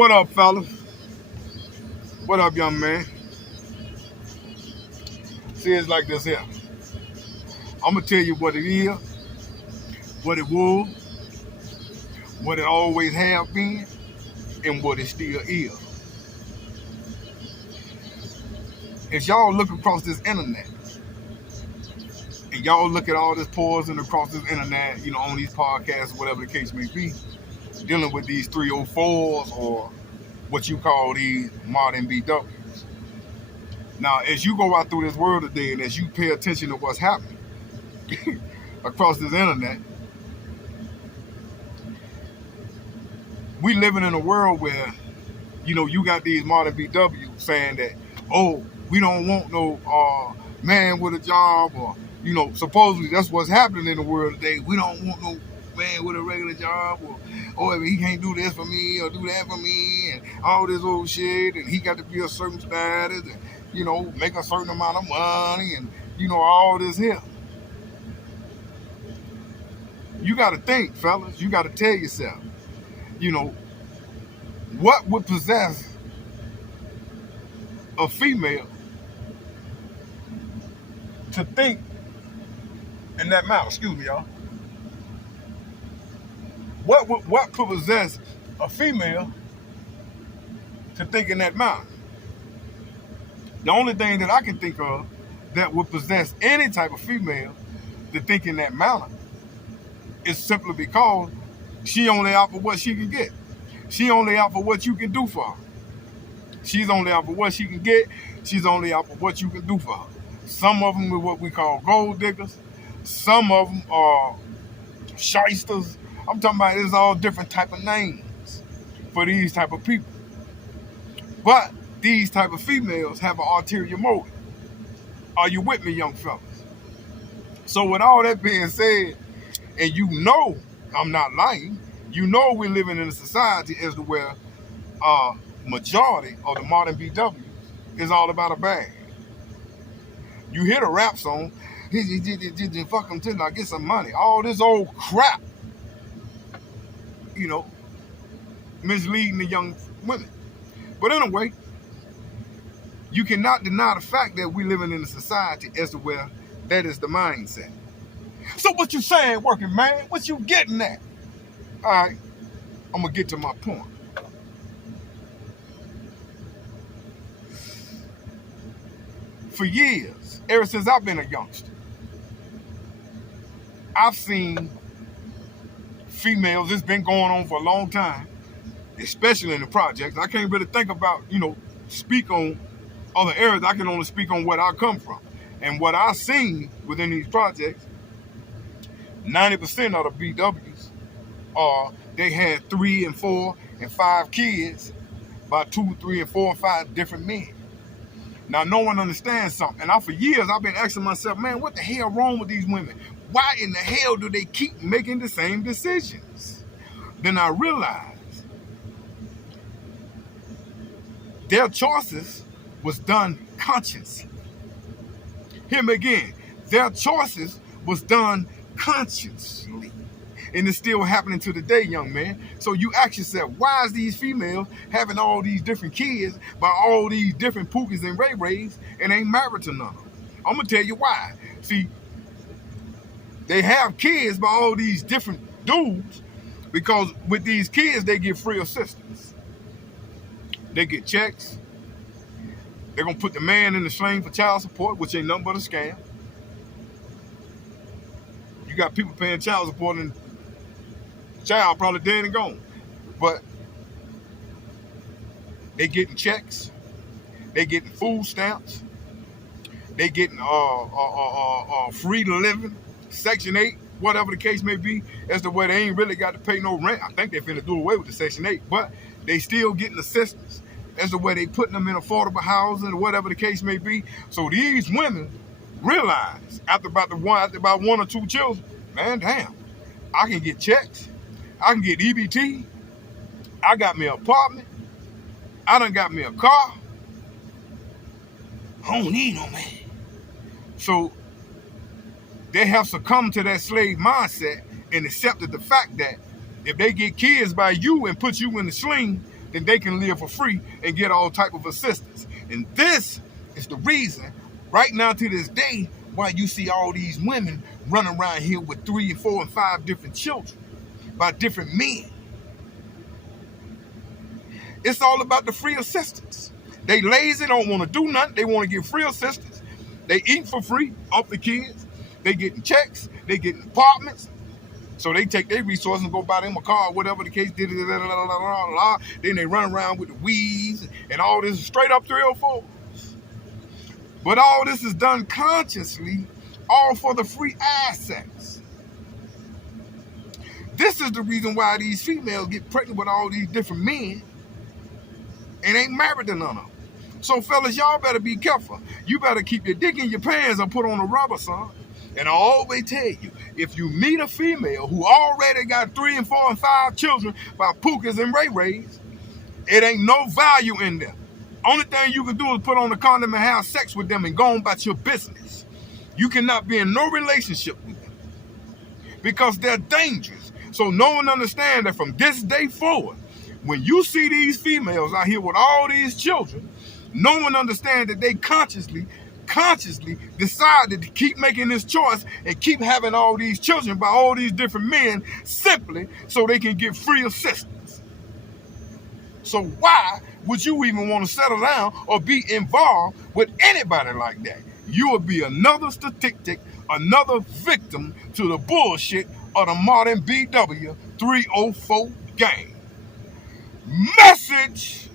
What up, fellas? What up, young man? See, it's like this here. I'm gonna tell you what it is, what it was, what it always have been, and what it still is. If y'all look across this internet, and y'all look at all this poison across this internet, on these podcasts, whatever the case may be, dealing with these 304s or what you call these modern BWs. Now, as you go out through this world today and as you pay attention to what's happening across this internet, we living in a world where, you got these modern BWs saying that, oh, we don't want no man with a job, or, supposedly that's what's happening in the world today. We don't want no man with a regular job, or he can't do this for me or do that for me, and all this old shit, and he got to be a certain status, and, make a certain amount of money, and, all this here. You got to think, fellas. You got to tell yourself, what would possess a female to think in that manner? Excuse me, y'all. What could possess a female to think in that manner? The only thing that I can think of that would possess any type of female to think in that manner is simply because she only out for what she can get. She only out for what you can do for her. She's only out for what she can get. She's only out for what you can do for her. Some of them are what we call gold diggers. Some of them are shysters. I'm talking about there's all different type of names for these type of people. But these type of females have an ulterior motive. Are you with me, young fellas? So with all that being said, and I'm not lying, we're living in a society as to where majority of the modern BW is all about a bag. You hear the rap song, fuck him till I get some money. All this old crap, misleading the young women. But anyway, you cannot deny the fact that we're living in a society as to where that is the mindset. So what you saying, working man? What you getting at? All right, I'm going to get to my point. For years, ever since I've been a youngster, I've seen females, it's been going on for a long time, especially in the projects. I can't really think about, speak on other areas. I can only speak on what I come from. And what I've seen within these projects, 90% of the BWs they had 3 and 4 and 5 kids by 2, 3, and 4 and 5 different men. Now, no one understands something. And for years, I've been asking myself, man, what the hell wrong with these women? Why in the hell do they keep making the same decisions? Then I realized their choices was done consciously. Hear me again. Their choices was done consciously. And it's still happening to today, young man. So you ask yourself, why is these females having all these different kids by all these different Pookies and Ray Rays and ain't married to none of them? I'm going to tell you why. See, they have kids by all these different dudes because with these kids, they get free assistance. They get checks. They're going to put the man in the sling for child support, which ain't nothing but a scam. You got people paying child support and child probably dead and gone. But they getting checks. They getting food stamps. They getting free living, Section 8, whatever the case may be, as to where they ain't really got to pay no rent. I think they're finna do away with the Section 8, but they still getting assistance as to where they putting them in affordable housing or whatever the case may be. So these women realize after about 1 or 2 children, man, damn, I can get checks. I can get EBT. I got me an apartment. I done got me a car. I don't need no man. So they have succumbed to that slave mindset and accepted the fact that if they get kids by you and put you in the sling, then they can live for free and get all type of assistance. And this is the reason, right now to this day, why you see all these women running around here with 3 and 4 and 5 different children by different men. It's all about the free assistance. They lazy, don't want to do nothing. They want to get free assistance. They eat for free off the kids. They getting checks. They getting apartments. So they take their resources and go buy them a car, whatever the case. Then they run around with the weeds and all this straight up 304. But all this is done consciously, all for the free assets. This is the reason why these females get pregnant with all these different men and ain't married to none of them. So fellas, y'all better be careful. You better keep your dick in your pants and put on a rubber, son. And I always tell you, if you meet a female who already got 3 and 4 and 5 children by Pookas and Ray Rays, it ain't no value in them. Only thing you can do is put on a condom and have sex with them and go on about your business. You cannot be in no relationship with them because they're dangerous. So no one understands that from this day forward, when you see these females out here with all these children, no one understands that they consciously decided to keep making this choice and keep having all these children by all these different men simply so they can get free assistance. So why would you even want to settle down or be involved with anybody like that? You would be another statistic, another victim to the bullshit of the modern BW 304 gang. Message!